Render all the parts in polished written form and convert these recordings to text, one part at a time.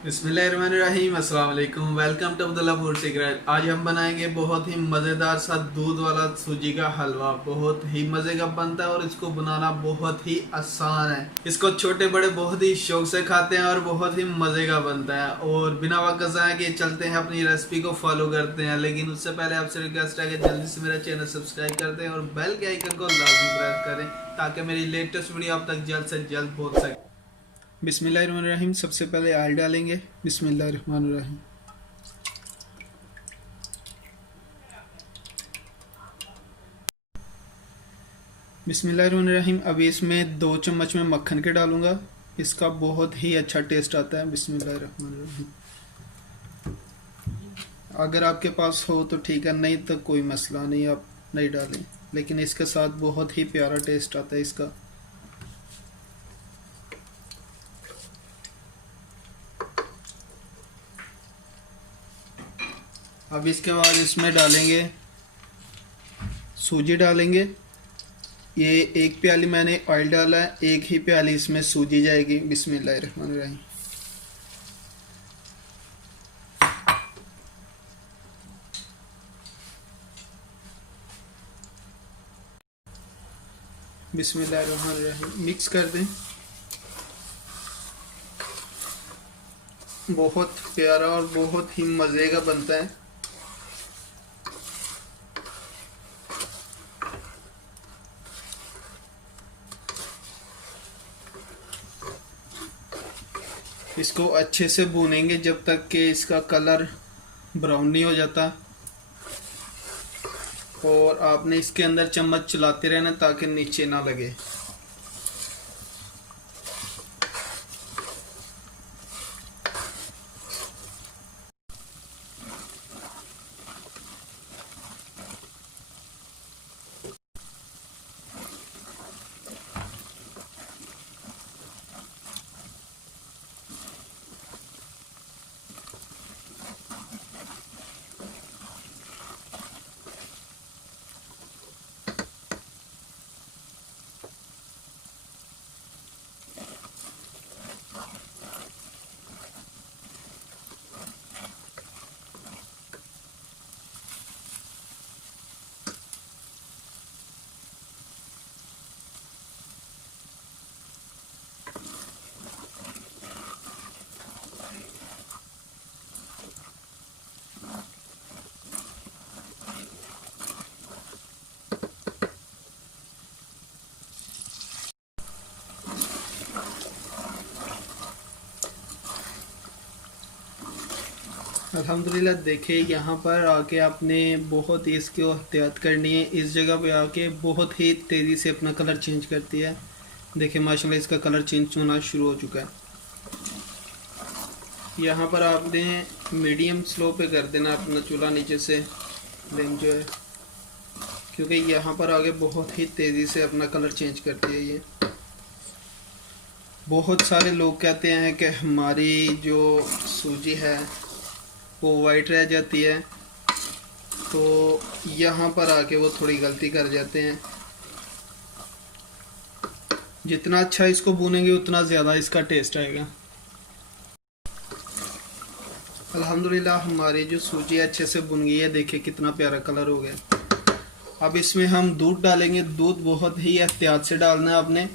बिस्मिल्लाहिर्रहमानिर्रहीम, अस्सलाम वालेकुम। Welcome to Abdullah food secret. आज हम बनाएंगे बहुत ही मज़ेदार सा दूध वाला सूजी का हलवा। बहुत ही मज़े का बनता है और इसको बनाना बहुत ही आसान है। इसको छोटे बड़े बहुत ही शौक से खाते हैं और बहुत ही मज़े का बनता है। और बिना वक्त ज़ाया किए चलते हैं अपनी रेसिपी को फॉलो करते हैं। लेकिन उससे पहले आपसे रिक्वेस्ट है कि जल्दी से मेरा चैनल सब्सक्राइब कर दें और बेल के आइकन को लाजमी प्रेस करें ताकि मेरी लेटेस्ट वीडियो आप तक जल्द से जल्द पहुँच सके। बिस्मिल्लाहिर्रहमानिर्रहीम। सबसे पहले ऑयल डालेंगे। बिस्मिल्लाहिर्रहमानिर्रहीम। बिस्मिल्लाहिर्रहमानिर्रहीम। अभी इसमें 2 चम्मच में मक्खन के डालूंगा। इसका बहुत ही अच्छा टेस्ट आता है। बिस्मिल्लाहिर्रहमानिर्रहीम। अगर आपके पास हो तो ठीक है, नहीं तो कोई मसला नहीं, आप नहीं डालें। लेकिन इसके साथ बहुत ही प्यारा टेस्ट आता है इसका। अब इसके बाद इसमें डालेंगे सूजी डालेंगे। ये 1 प्याली मैंने ऑयल डाला है, 1 ही प्याली इसमें सूजी जाएगी। बिस्मिल्लाहिर्रहमानिर्रहीम। बिस्मिल्लाहिर्रहमानिर्रहीम। मिक्स कर दें। बहुत प्यारा और बहुत ही मज़े का बनता है। इसको अच्छे से भूनेंगे जब तक कि इसका कलर ब्राउन नहीं हो जाता। और आपने इसके अंदर चम्मच चलाते रहना ताकि नीचे ना लगे। अल्हम्दुलिल्लाह। देखिए यहाँ पर आके आपने बहुत ही इसकी एहतियात करनी है। इस जगह पे आके बहुत ही तेज़ी से अपना कलर चेंज करती है। देखिए माशाल्लाह इसका कलर चेंज होना शुरू हो चुका है। यहाँ पर आपने मीडियम स्लो पे कर देना अपना चूल्हा नीचे से, फ्लेम जो है, क्योंकि यहाँ पर आगे बहुत ही तेज़ी से अपना कलर चेंज करती है ये। बहुत सारे लोग कहते हैं कि हमारी जो सूजी है वो वाइट रह जाती है, तो यहाँ पर आके वो थोड़ी गलती कर जाते हैं। जितना अच्छा इसको भूनेंगे उतना ज़्यादा इसका टेस्ट आएगा। अल्हम्दुलिल्लाह हमारी जो सूजी अच्छे से भुन गई है। देखिए कितना प्यारा कलर हो गया। अब इसमें हम दूध डालेंगे। दूध बहुत ही एहतियात से डालना है आपने,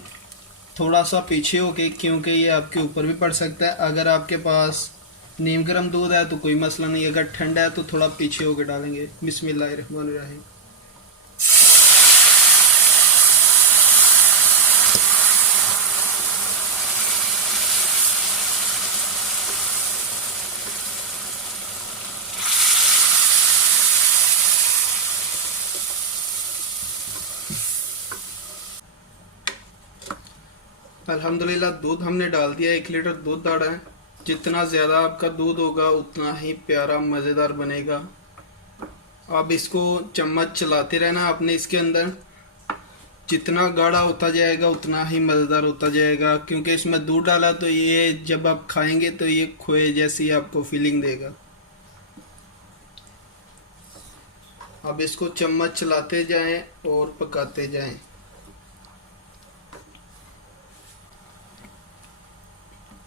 थोड़ा सा पीछे होके, क्योंकि ये आपके ऊपर भी पड़ सकता है। अगर आपके पास नीम गर्म दूध है तो कोई मसला नहीं, अगर ठंडा है तो थोड़ा पीछे होके डालेंगे। बिस्मिल्लाहिर्रहमानिर्रहीम। अल्हम्दुलिल्लाह दूध हमने डाल दिया। 1 लीटर दूध डाला है। जितना ज़्यादा आपका दूध होगा उतना ही प्यारा मज़ेदार बनेगा। अब इसको चम्मच चलाते रहना आपने इसके अंदर। जितना गाढ़ा होता जाएगा उतना ही मज़ेदार होता जाएगा, क्योंकि इसमें दूध डाला तो ये जब आप खाएंगे तो ये खोए जैसी आपको फीलिंग देगा। अब इसको चम्मच चलाते जाएं और पकाते जाएं।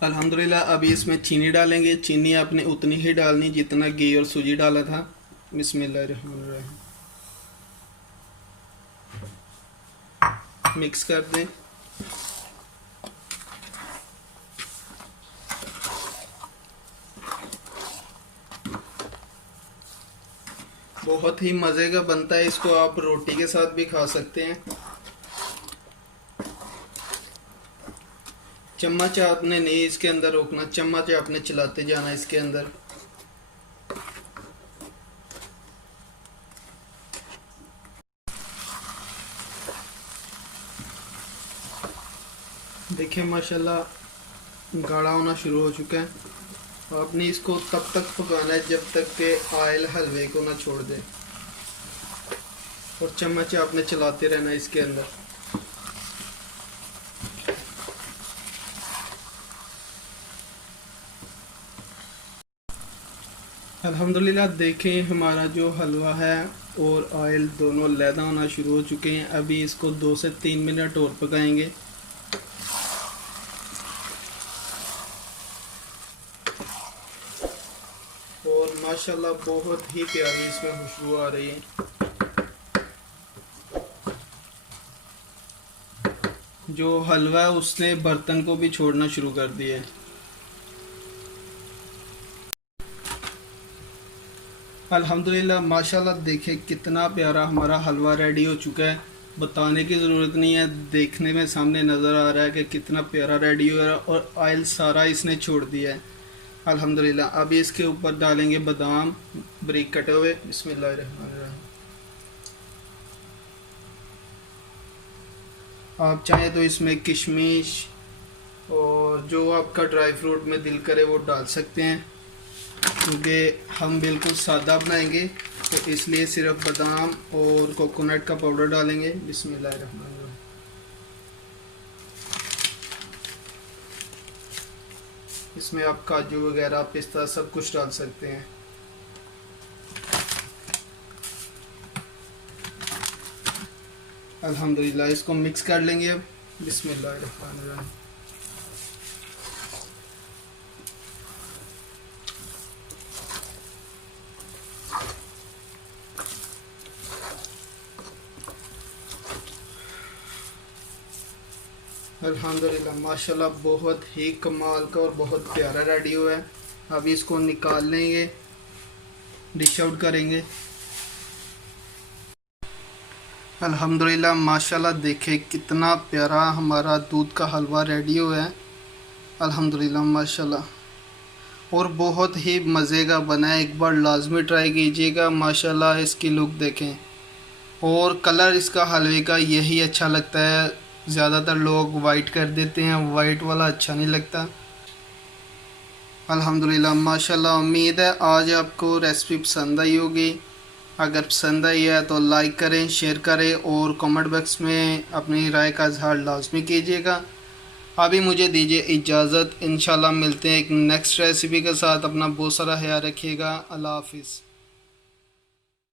अल्हम्दुलिल्लाह अभी इसमें चीनी डालेंगे। चीनी आपने उतनी ही डालनी जितना घी और सूजी डाला था। बिस्मिल्लाहिर्रहमानिर्रहीम। मिक्स कर दें। बहुत ही मज़े का बनता है, इसको आप रोटी के साथ भी खा सकते हैं। चम्मच आपने नहीं इसके अंदर रोकना, चम्मच आपने चलाते जाना इसके अंदर। देखिए माशाल्लाह गाढ़ा होना शुरू हो चुका है। आपने इसको तब तक पकाना है जब तक कि ऑयल हलवे को ना छोड़ दे, और चम्मच आपने चलाते रहना इसके अंदर। अल्हम्दुलिल्लाह देखें हमारा जो हलवा है और ऑयल दोनों लैदा होना शुरू हो चुके हैं। अभी इसको 2 से 3 मिनट और पकाएंगे। और माशाल्लाह बहुत ही प्यारी इसमें खुशबू आ रही है। जो हलवा है उसने बर्तन को भी छोड़ना शुरू कर दिया है। अल्हम्दुलिल्लाह माशाल्लाह देखे कितना प्यारा हमारा हलवा रेडी हो चुका है। बताने की ज़रूरत नहीं है, देखने में सामने नज़र आ रहा है कि कितना प्यारा रेडी हुआ है, और ऑयल सारा इसने छोड़ दिया है अल्हम्दुलिल्लाह। अभी इसके ऊपर डालेंगे बादाम बारीक कटे हुए। बिस्मिल्लाहिर्रहमानिर्रहीम। आप चाहें तो इसमें किशमिश और जो आपका ड्राई फ्रूट में दिल करे वो डाल सकते हैं, क्योंकि हम बिल्कुल सादा बनाएंगे तो इसलिए सिर्फ बादाम और कोकोनट का पाउडर डालेंगे। बिस्मिल्लाहिर्रहमानिर्रहीम। इसमें आप काजू वगैरह पिस्ता सब कुछ डाल सकते हैं। अल्हम्दुलिल्लाह इसको मिक्स कर लेंगे अब। बिस्मिल्लाहिर्रहमानिर्रहीम। अल्हम्दुलिल्लाह माशाल्लाह बहुत ही कमाल का और बहुत प्यारा रेडी हुआ है। अभी इसको निकाल लेंगे, डिश आउट करेंगे। अल्हम्दुलिल्लाह माशाल्लाह देखे कितना प्यारा हमारा दूध का हलवा रेडी हुआ है। अल्हम्दुलिल्लाह माशाल्लाह, और बहुत ही मज़े का बना है। एक बार लाजमी ट्राई कीजिएगा। माशाल्लाह इसकी लुक देखें, और कलर इसका हलवे का यही अच्छा लगता है। ज़्यादातर लोग वाइट कर देते हैं, वाइट वाला अच्छा नहीं लगता। अल्हम्दुलिल्लाह माशाल्लाह, उम्मीद है आज आपको रेसिपी पसंद आई होगी। अगर पसंद आई है तो लाइक करें, शेयर करें, और कमेंट बॉक्स में अपनी राय का इजहार लाजमी कीजिएगा। अभी मुझे दीजिए इजाज़त। इंशाल्लाह मिलते हैं एक नेक्स्ट रेसिपी के साथ। अपना बहुत सारा ख्याल रखिएगा। अल्लाह हाफिज़।